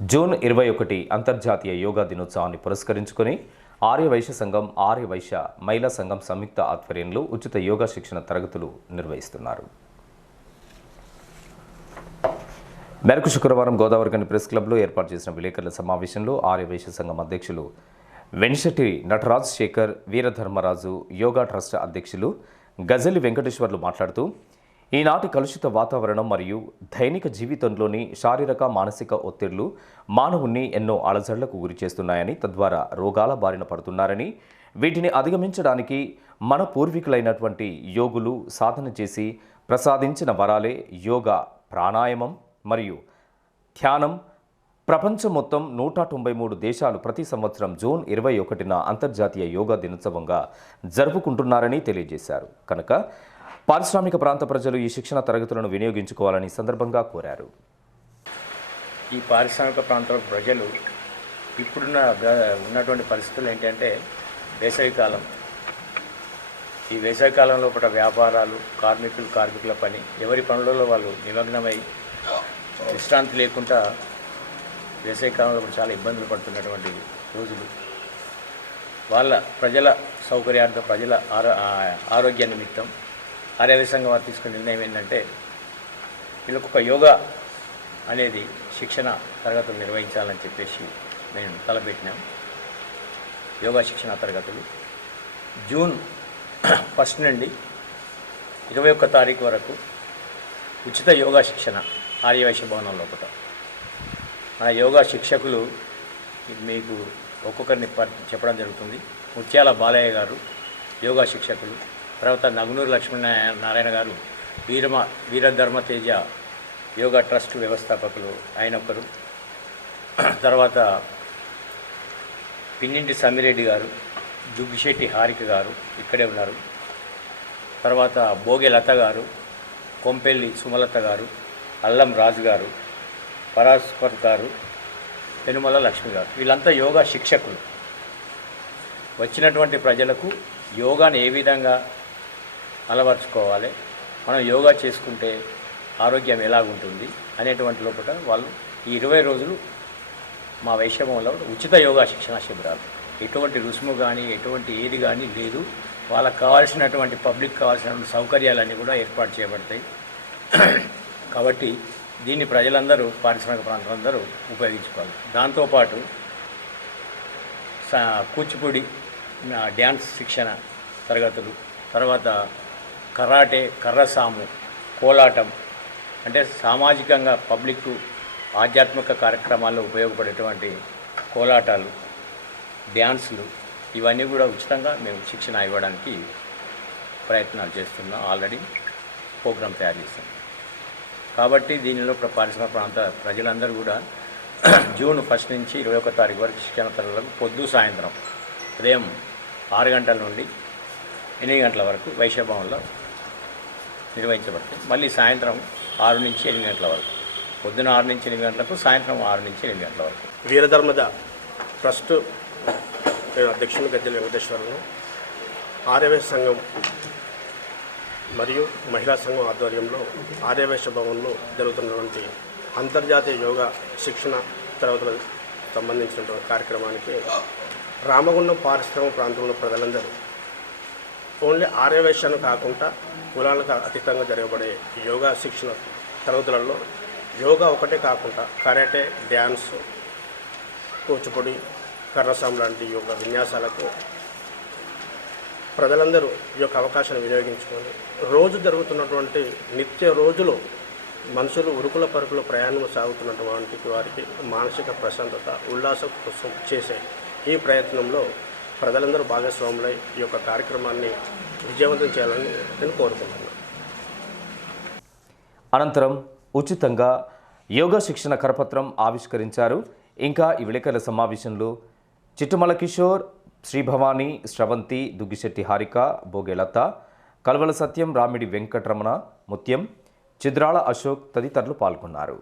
June ఇరవై ఒకటి అంతర్జాతీయ యోగా దినోత్సవాన్ని పురస్కరించుకొని ఆర్యవైశ్య సంఘం ఆర్యవైశ్య మహిళా సంఘం సంయుక్త ఆధ్వర్యంలో ఉచిత యోగా శిక్షణ తరగతులు నిర్వహిస్తున్నారు. మేరకు శుక్రవారం గోదావరిగని ప్రెస్ క్లబ్లో ఏర్పాటు చేసిన విలేకరుల సమావేశంలో ఆర్యవైశ్య సంఘం అధ్యక్షులు వెనిశెట్టి నటరాజ్ శేఖర్ వీరధర్మరాజు యోగా ట్రస్ట్ అధ్యక్షులు గజలి వెంకటేశ్వర్లు మాట్లాడుతూ ఈనాటి కలుషిత వాతావరణం మరియు దైనిక జీవితంలోని శారీరక మానసిక ఒత్తిళ్ళు మానవుణ్ణి ఎన్నో అలజడులకు గురి చేస్తున్నాయని తద్వారా రోగాల బారిన పడుతున్నారని వీటిని అధిగమించడానికి మన పూర్వీకులైనటువంటి యోగులు సాధన చేసి ప్రసాదించిన వరాలే యోగా ప్రాణాయామం మరియు ధ్యానం. ప్రపంచం మొత్తం నూట తొంభై మూడు దేశాలు ప్రతి సంవత్సరం జూన్ ఇరవై ఒకటిన అంతర్జాతీయ యోగా దినోత్సవంగా జరుపుకుంటున్నారని తెలియజేశారు. కనుక పారిశ్రామిక ప్రాంత ప్రజలు ఈ శిక్షణ తరగతులను వినియోగించుకోవాలని సందర్భంగా కోరారు. ఈ పారిశ్రామిక ప్రాంతాల ప్రజలు ఇప్పుడున్న ఉన్నటువంటి పరిస్థితులు ఏంటంటే వేసవికాలం. ఈ వేసవికాలం లోపల వ్యాపారాలు కార్మికులు కార్మికుల పని ఎవరి పనులలో వాళ్ళు నిమగ్నమై విశ్రాంతి లేకుండా వేసవికాలంలో కూడా చాలా ఇబ్బందులు పడుతున్నటువంటి రోజులు. వాళ్ళ ప్రజల సౌకర్యార్థం ప్రజల ఆరో ఆరోగ్య నిమిత్తం ఆరోగ్య సంఘం వారు తీసుకున్న నిర్ణయం ఏంటంటే వీళ్ళకు ఒక యోగా అనేది శిక్షణ తరగతులు నిర్వహించాలని చెప్పేసి మేము తలపెట్టినాం. యోగా శిక్షణ తరగతులు. జూన్ ఫస్ట్ నుండి ఇరవై ఒక్క తారీఖు వరకు ఉచిత యోగా శిక్షణ ఆర్యవైశ్య భవనంలో ఒకట. మన యోగా శిక్షకులు మీకు ఒక్కొక్కరిని చెప్పడం జరుగుతుంది. ముత్యాల బాలయ్య గారు యోగా శిక్షకులు. తర్వాత నగునూరు లక్ష్మీనారాయణ నారాయణ గారు వీరమ వీరధర్మ తేజ యోగా ట్రస్ట్ వ్యవస్థాపకులు ఆయన ఒకరు తర్వాత పిన్నింటి సమ్మిరెడ్డి గారు జుగ్గిశెట్టి హారిక గారు ఇక్కడే ఉన్నారు. తర్వాత భోగి లత గారు కొంపెల్లి సుమలత గారు అల్లం రాజు గారు పరాస్పర్ గారు పెనుమల లక్ష్మి గారు. వీళ్ళంతా యోగా శిక్షకులు. వచ్చినటువంటి ప్రజలకు యోగాని ఏ విధంగా అలవర్చుకోవాలి. మనం యోగా చేసుకుంటే ఆరోగ్యం ఎలాగుంటుంది అనేటువంటి లోపల వాళ్ళు ఈ ఇరవై రోజులు మా వైశ్యభంలో ఉచిత యోగా శిక్షణ శిబిరాలు. ఎటువంటి రుసుము కానీ ఎటువంటి ఏది కానీ లేదు. వాళ్ళకు కావాల్సినటువంటి పబ్లిక్ కావాల్సినటువంటి సౌకర్యాలన్నీ కూడా ఏర్పాటు చేయబడతాయి. కాబట్టి దీన్ని ప్రజలందరూ పారిశ్రామిక ప్రాంతాలందరూ ఉపయోగించుకోవాలి. దాంతోపాటు సా- కూచిపూడి డ్యాన్స్ శిక్షణ తరగతులు తర్వాత కరాటే కర్రసాము కోలాటం అంటే సామాజికంగా పబ్లిక్ ఆధ్యాత్మిక కార్యక్రమాల్లో ఉపయోగపడేటువంటి కోలాటాలు డ్యాన్సులు ఇవన్నీ కూడా ఉచితంగా మేము శిక్షణ ఇవ్వడానికి ప్రయత్నాలు చేస్తున్నాం. ఆల్రెడీ ప్రోగ్రాం తయారు చేస్తాం కాబట్టి దీనిలో ప్ర- పారిశ్రామిక ప్రాంత ప్రజలందరూ కూడా జూన్ ఫస్ట్ నుంచి ఇరవై ఒక తారీఖు వరకు శిక్షణ తరగతులకు పొద్దు సాయంత్రం ఉదయం ఆరు గంటల నుండి ఎనిమిది గంటల వరకు వైశ్యభవన్లో నిర్వహించబడతాయి మళ్ళీ సాయంత్రం ఆరు నుంచి ఎనిమిది గంటల వరకు. పొద్దున ఆరు నుంచి ఎనిమిది గంటలకు సాయంత్రం ఆరు నుంచి ఎనిమిది గంటల వరకు. వీరధర్మద ట్రస్ట్ నేను అధ్యక్షుని గద్దెల వెంకటేశ్వరరావు ఆర్యవేశ సంఘం మరియు మహిళా సంఘం ఆధ్వర్యంలో ఆర్యవేశ భవన్లో జరుగుతున్నటువంటి అంతర్జాతీయ యోగా శిక్షణ తరగతులకు సంబంధించినటువంటి కార్యక్రమానికి రామగుండం పారిశ్రామిక ప్రాంతంలో ప్రజలందరూ ఓన్లీ ఆర్యవేశాన్ని కాకుండా కులాలకు అతీతంగా జరగబడే యోగా శిక్షణ తరగతులలో యోగా ఒకటే కాకుండా కరాటే డ్యాన్స్ కూచిపూడి కర్రసాం లాంటి యోగా విన్యాసాలకు ప్రజలందరూ ఈ యొక్క అవకాశాన్ని వినియోగించుకొని రోజు జరుగుతున్నటువంటి నిత్య రోజులు మనుషులు ఉరుకుల పరుకుల ప్రయాణం సాగుతున్నటువంటి వారికి మానసిక ప్రశాంతత ఉల్లాసం కోసం చేసే ఈ ప్రయత్నంలో ప్రజలందరూ భాగస్వాములై ఈ యొక్క కార్యక్రమాన్ని విజయవంతం చేయాలని నేను కోరుకుంటున్నాను. అనంతరం ఉచితంగా యోగా శిక్షణ కరపత్రం ఆవిష్కరించారు. ఇంకా ఈ విలేకరుల సమావేశంలో చిట్టుమల కిషోర్ శ్రీభవాని స్రవంతి దుగ్గిశెట్టి హారిక బోగేలత కల్వల సత్యం రామిడి వెంకటరమణ ముత్యం చిద్రాల అశోక్ తదితరులు పాల్గొన్నారు.